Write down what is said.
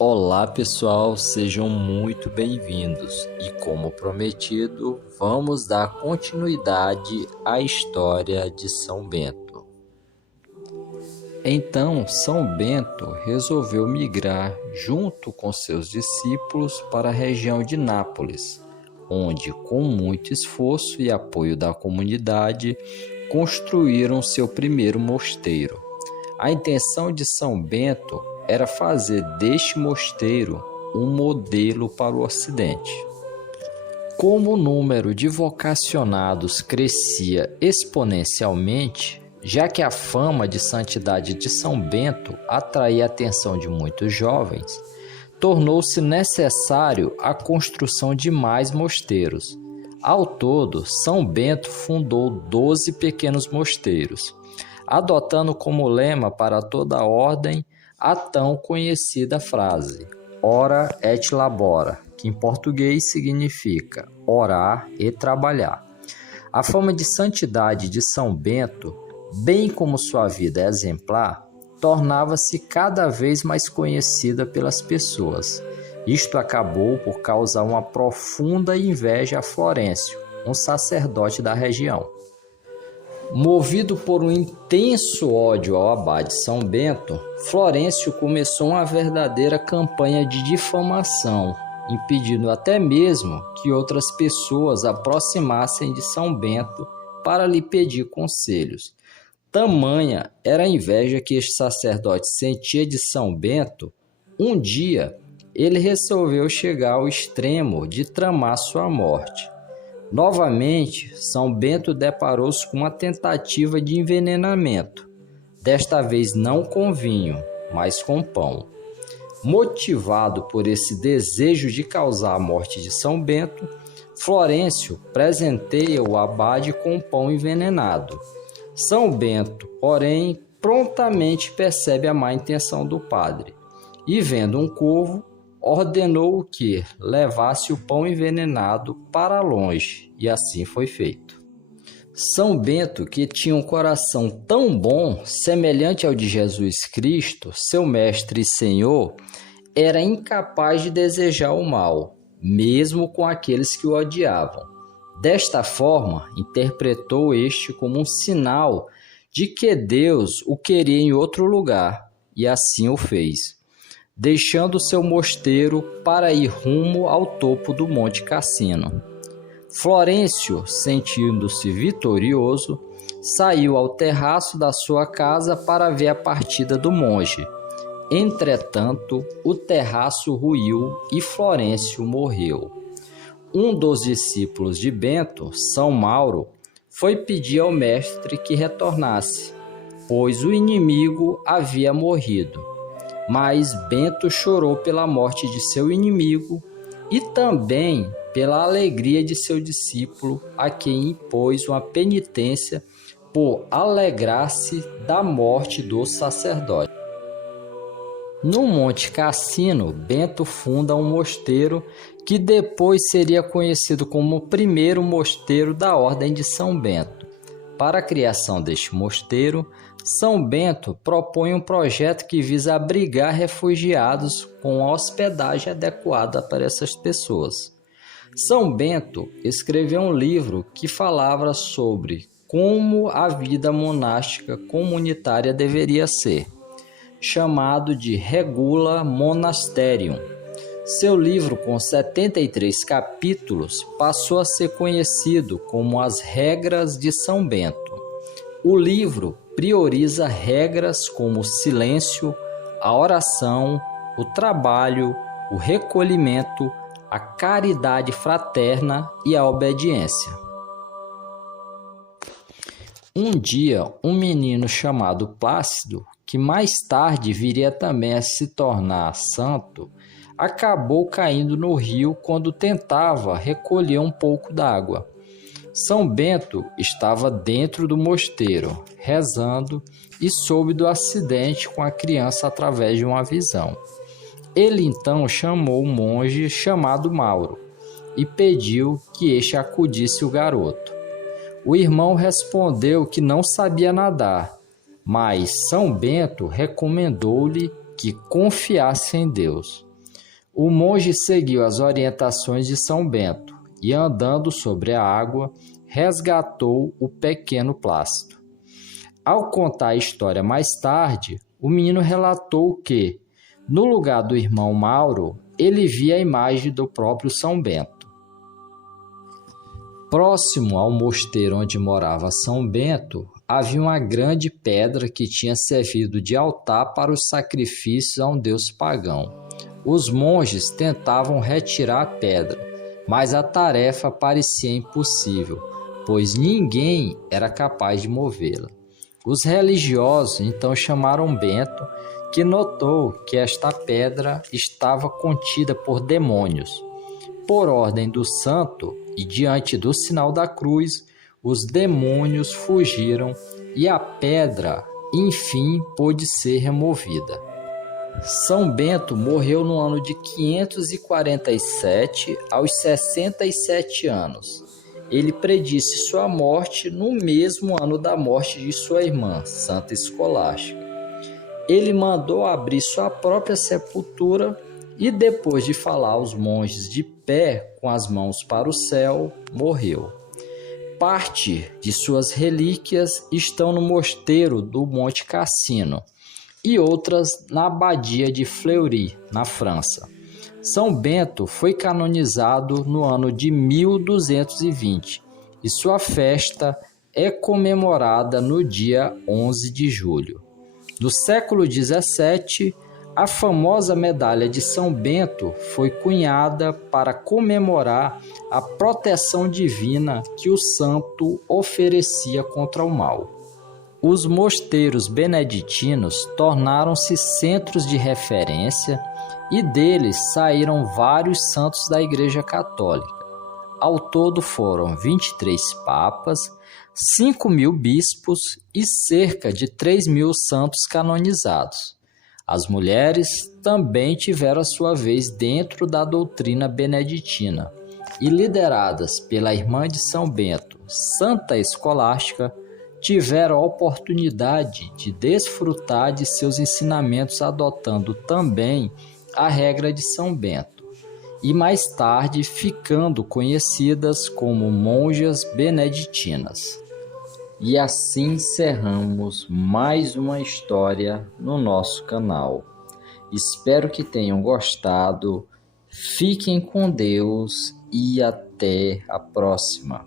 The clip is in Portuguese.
Olá pessoal, sejam muito bem-vindos e, como prometido, vamos dar continuidade à história de São Bento. Então, São Bento resolveu migrar junto com seus discípulos para a região de Nápoles, onde, com muito esforço e apoio da comunidade, construíram seu primeiro mosteiro. A intenção de São Bento era fazer deste mosteiro um modelo para o Ocidente. Como o número de vocacionados crescia exponencialmente, já que a fama de santidade de São Bento atraía a atenção de muitos jovens, tornou-se necessário a construção de mais mosteiros. Ao todo, São Bento fundou 12 pequenos mosteiros, adotando como lema para toda a ordem a tão conhecida frase Ora et labora, que em português significa orar e trabalhar. A fama de santidade de São Bento, bem como sua vida exemplar, tornava-se cada vez mais conhecida pelas pessoas. Isto acabou por causar uma profunda inveja a Florêncio, um sacerdote da região. Movido por um intenso ódio ao abade São Bento, Florêncio começou uma verdadeira campanha de difamação, impedindo até mesmo que outras pessoas aproximassem de São Bento para lhe pedir conselhos. Tamanha era a inveja que este sacerdote sentia de São Bento, um dia ele resolveu chegar ao extremo de tramar sua morte. Novamente, São Bento deparou-se com uma tentativa de envenenamento, desta vez não com vinho, mas com pão. Motivado por esse desejo de causar a morte de São Bento, Florêncio presenteia o abade com pão envenenado. São Bento, porém, prontamente percebe a má intenção do padre e, vendo um corvo, ordenou que levasse o pão envenenado para longe, e assim foi feito. São Bento, que tinha um coração tão bom, semelhante ao de Jesus Cristo, seu mestre e senhor, era incapaz de desejar o mal, mesmo com aqueles que o odiavam. Desta forma, interpretou este como um sinal de que Deus o queria em outro lugar, e assim o fez, deixando seu mosteiro para ir rumo ao topo do Monte Cassino. Florêncio, sentindo-se vitorioso, saiu ao terraço da sua casa para ver a partida do monge. Entretanto, o terraço ruiu e Florêncio morreu. Um dos discípulos de Bento, São Mauro, foi pedir ao mestre que retornasse, pois o inimigo havia morrido. Mas Bento chorou pela morte de seu inimigo e também pela alegria de seu discípulo, a quem impôs uma penitência por alegrar-se da morte do sacerdote. No Monte Cassino, Bento funda um mosteiro que depois seria conhecido como o primeiro mosteiro da Ordem de São Bento. Para a criação deste mosteiro, São Bento propõe um projeto que visa abrigar refugiados com a hospedagem adequada para essas pessoas. São Bento escreveu um livro que falava sobre como a vida monástica comunitária deveria ser, chamado de Regula Monasterium. Seu livro, com 73 capítulos, passou a ser conhecido como As Regras de São Bento. O livro prioriza regras como o silêncio, a oração, o trabalho, o recolhimento, a caridade fraterna e a obediência. Um dia, um menino chamado Plácido, que mais tarde viria também a se tornar santo, acabou caindo no rio quando tentava recolher um pouco d'água. São Bento estava dentro do mosteiro, rezando, e soube do acidente com a criança através de uma visão. Ele então chamou um monge chamado Mauro e pediu que este acudisse o garoto. O irmão respondeu que não sabia nadar, mas São Bento recomendou-lhe que confiasse em Deus. O monge seguiu as orientações de São Bento e, andando sobre a água, resgatou o pequeno Plácido. Ao contar a história mais tarde, o menino relatou que, no lugar do irmão Mauro, ele via a imagem do próprio São Bento. Próximo ao mosteiro onde morava São Bento, havia uma grande pedra que tinha servido de altar para os sacrifícios a um deus pagão. Os monges tentavam retirar a pedra, mas a tarefa parecia impossível, pois ninguém era capaz de movê-la. Os religiosos então chamaram Bento, que notou que esta pedra estava contida por demônios. Por ordem do santo e diante do sinal da cruz, os demônios fugiram e a pedra, enfim, pôde ser removida. São Bento morreu no ano de 547, aos 67 anos. Ele predisse sua morte no mesmo ano da morte de sua irmã, Santa Escolástica. Ele mandou abrir sua própria sepultura e, depois de falar aos monges de pé com as mãos para o céu, morreu. Parte de suas relíquias estão no mosteiro do Monte Cassino e outras na abadia de Fleury, na França. São Bento foi canonizado no ano de 1220 e sua festa é comemorada no dia 11 de julho. No século XVII, a famosa medalha de São Bento foi cunhada para comemorar a proteção divina que o santo oferecia contra o mal. Os mosteiros beneditinos tornaram-se centros de referência e deles saíram vários santos da Igreja Católica. Ao todo foram 23 papas, 5.000 bispos e cerca de 3.000 santos canonizados. As mulheres também tiveram a sua vez dentro da doutrina beneditina e, lideradas pela irmã de São Bento, Santa Escolástica, tiveram a oportunidade de desfrutar de seus ensinamentos adotando também a regra de São Bento e mais tarde ficando conhecidas como monjas beneditinas. E assim encerramos mais uma história no nosso canal. Espero que tenham gostado. Fiquem com Deus e até a próxima.